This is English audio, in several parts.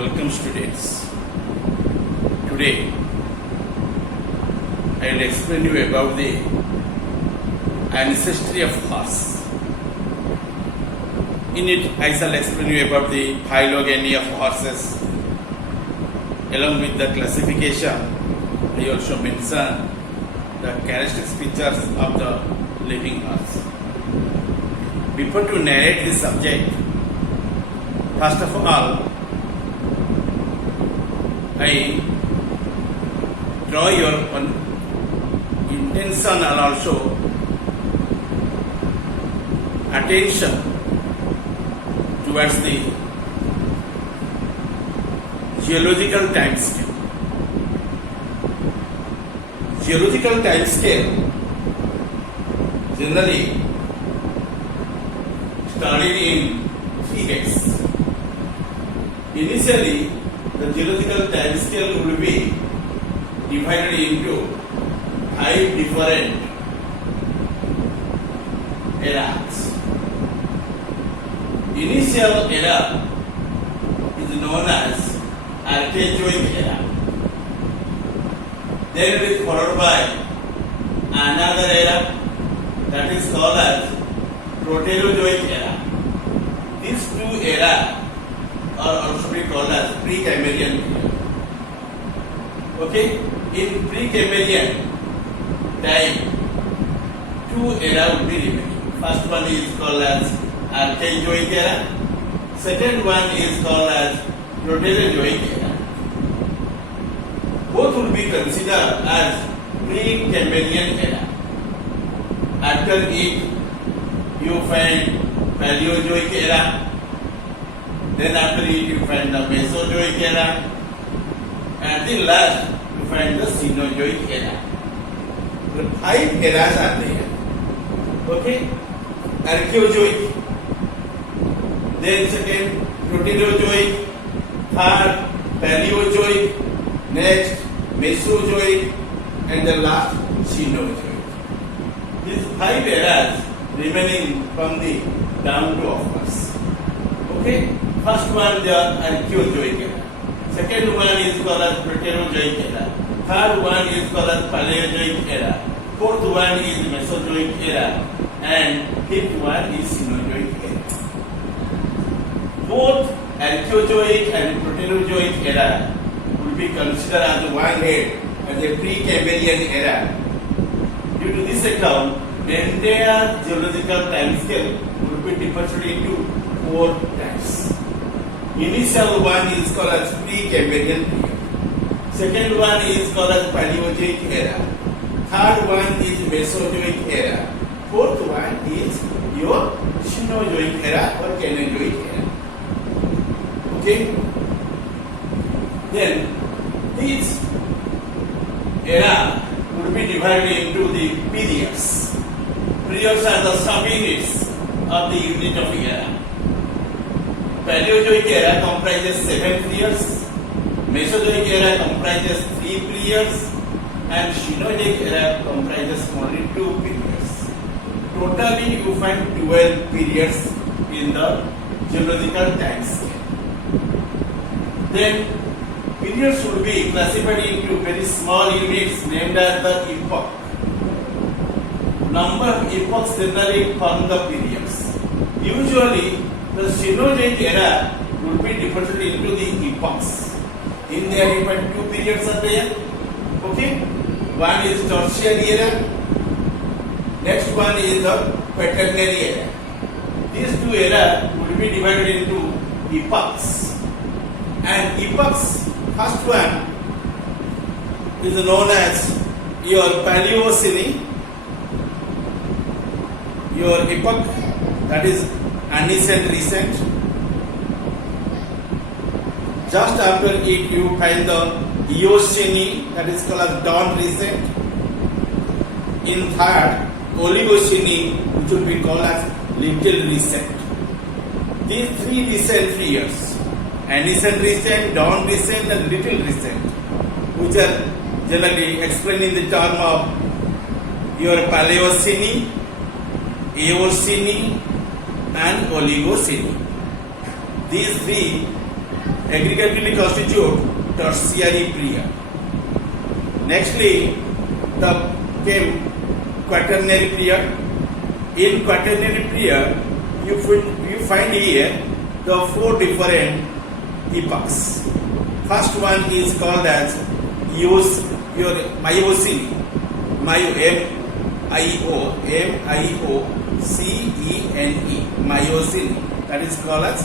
Welcome students. Today I will explain you about the ancestry of horse. In it I shall explain you about the phylogeny of horses. Along with the classification, I also mention the characteristic features of the living horse. Before to narrate this subject, first of all, I draw your intention and also attention towards the geological time scale. Geological time scale generally studied in 3 gates. Initially, the geological time scale will be divided into 5 different eras. Initial era is known as Archeozoic era. Then it is followed by another era that is called as Proterozoic era. These two eras are also be called as Precambrian period. Okay, in Precambrian time, 2 eras will be remaining. First one is called as Archeozoic era. Second one is called as Proterozoic era. Both will be considered as Precambrian era. After it, you find Paleozoic era. Then after it, you find the Mesozoic era. And the last, you find the Cenozoic era. The 5 eras are there. Okay? Archeozoic. Then second, Proterozoic. Third, Paleozoic. Next, Mesozoic. And the last, Cenozoic. These 5 eras remaining from the down to upwards. Okay? First one, the Archeozoic era. Second one is called as Proterozoic era. Third one is called as Paleozoic era. Fourth one is Mesozoic era. And fifth one is Cenozoic era. Both Archeozoic and Proterozoic era will be considered as one head as a Precambrian era. Due to this account, the entire geological time scale will be divided into 4 types. Initial one is called as Precambrian period. Second one is called as Paleozoic era. Third one is Mesozoic era. Fourth one is your Cenozoic era or Cenozoic era. Okay? Then this era would be divided into the periods. Periods are the sub-units of the unit of era. Paleozoic era comprises 7 periods, Mesozoic era comprises 3 periods, and Cenozoic era comprises only 2 periods. Totally, you find 12 periods in the geological time scale. Then, periods should be classified into very small units named as the epoch. Number of epochs generally form the periods. Usually, the Cenozoic era would be divided into the epochs. In there, you find 2 periods are there. Okay? One is Tertiary era. Next one is the Quaternary era. These 2 eras would be divided into epochs. And epochs, first one is known as your Paleocene. Your epoch, that is ancient recent. Just after it, you find the Eocene, that is called as dawn recent. In third, Oligocene, which will be called as little recent. These 3 recent periods, ancient recent, dawn recent, and little recent, which are generally explained in the term of your Paleocene, Eocene, and Oligocene. These 3 aggregately constitute tertiary period. Nextly, the came quaternary period. In quaternary period, you find here the four different epochs. First one is called as Miocene. M-I-O-C-E-N-E. Miocene. That is called as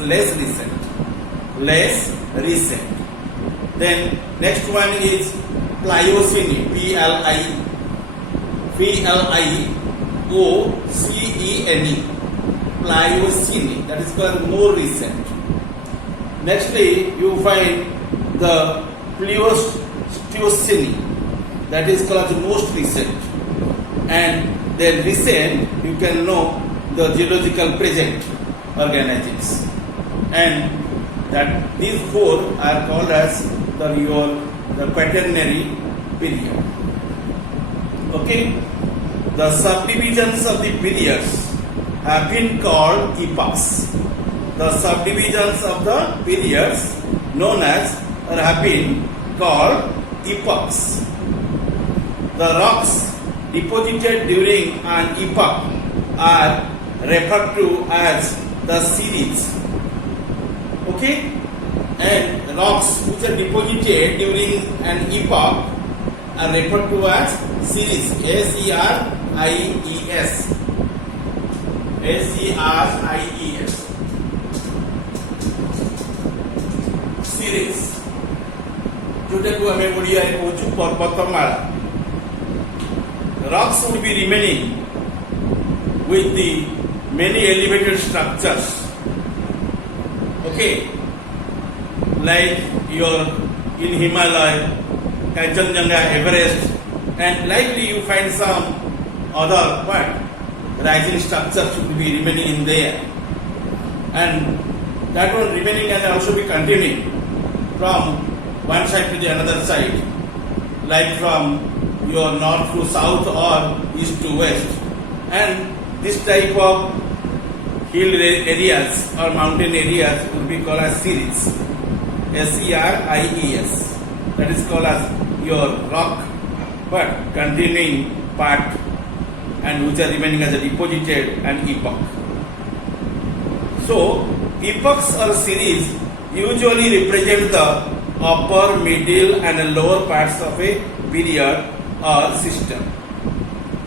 less recent. Then next one is Pliocene. P-L-I-O-C-E-N-E. Pliocene. That is called more recent. Nextly, you find the Pleistocene. That is called the most recent. And then recent, you can know the geological present organisms. And that these four are called as the quaternary period. Okay? The subdivisions of the periods have been called epochs. The subdivisions of the periods known as or have been called epochs. The rocks deposited during an epoch are referred to as the series. Okay? And rocks which are deposited during an epoch are referred to as series. S-E-R-I-E-S. S-E-R-I-E-S. Series. जोटाକୁ ଆମେ ଓଡ଼ିଆରେ କହୁଛୁ ପର୍ବତମାଳା. Rocks would be remaining with the many elevated structures. Okay, like in Himalaya, Kanchenjunga, Everest, and likely you find some other rising structures should be remaining in there, and that one remaining and also be continuing from one side to the another side, like from your north to south or east to west. And this type of hill areas or mountain areas will be called as series. S-E-R-I-E-S. That is called as your rock, but continuing part, and which are remaining as a deposited and epoch. So, epochs or series usually represent the upper, middle and lower parts of a period or system.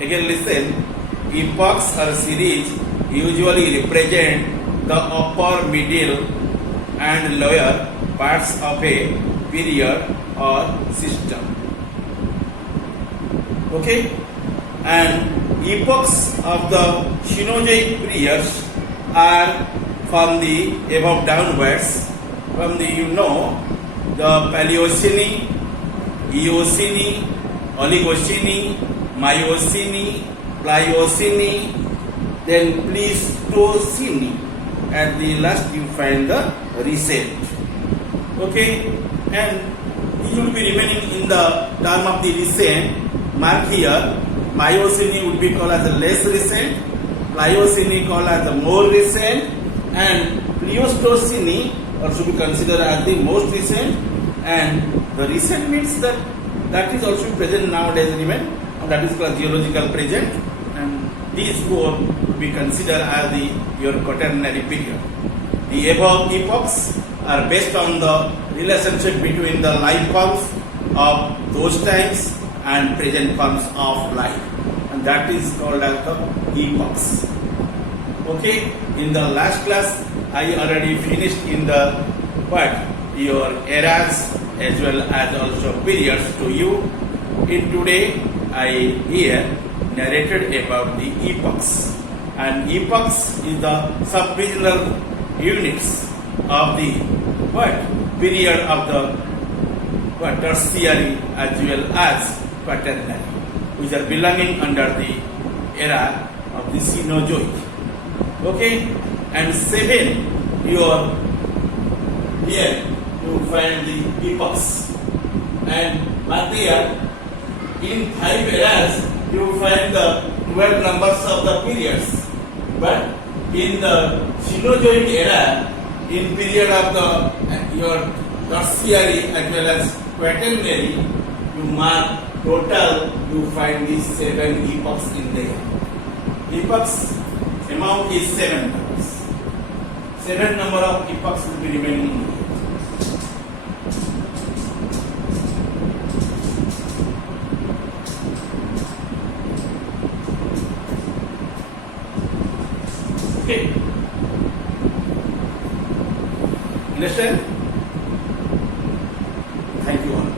Again listen, epochs or series usually represent the upper, middle and lower parts of a period or system. Okay? And epochs of the Cenozoic periods are from the above downwards, from the the Paleocene, Eocene, Oligocene, Miocene, Pliocene, then Pleistocene. At the last you find the recent. Okay, and these will be remaining in the term of the recent. Mark here, Miocene would be called as the less recent, Pliocene called as the more recent, and Pleistocene also be considered as the most recent. And the recent means that is also present nowadays remain, and that is called geological present. And these four would be considered as your quaternary period. The above epochs are based on the relationship between the life forms of those times and present forms of life, and that is called as the epochs. Okay, in the last class I already finished in the your eras as well as also periods to you. In today I here narrated about the epochs, and epochs is the sub-regional units of the period of the tertiary as well as quaternary, which are belonging under the era of the Cenozoic. Okay, and 7 here you find the epochs, and here in 5 eras you find the 12 numbers of the periods, but in the Cenozoic era in period of your tertiary as well as quaternary, you mark total, you find these 7 epochs in there. Epochs amount is 7 numbers. 7 number of epochs will be remaining here. Okay. Understand? Thank you all.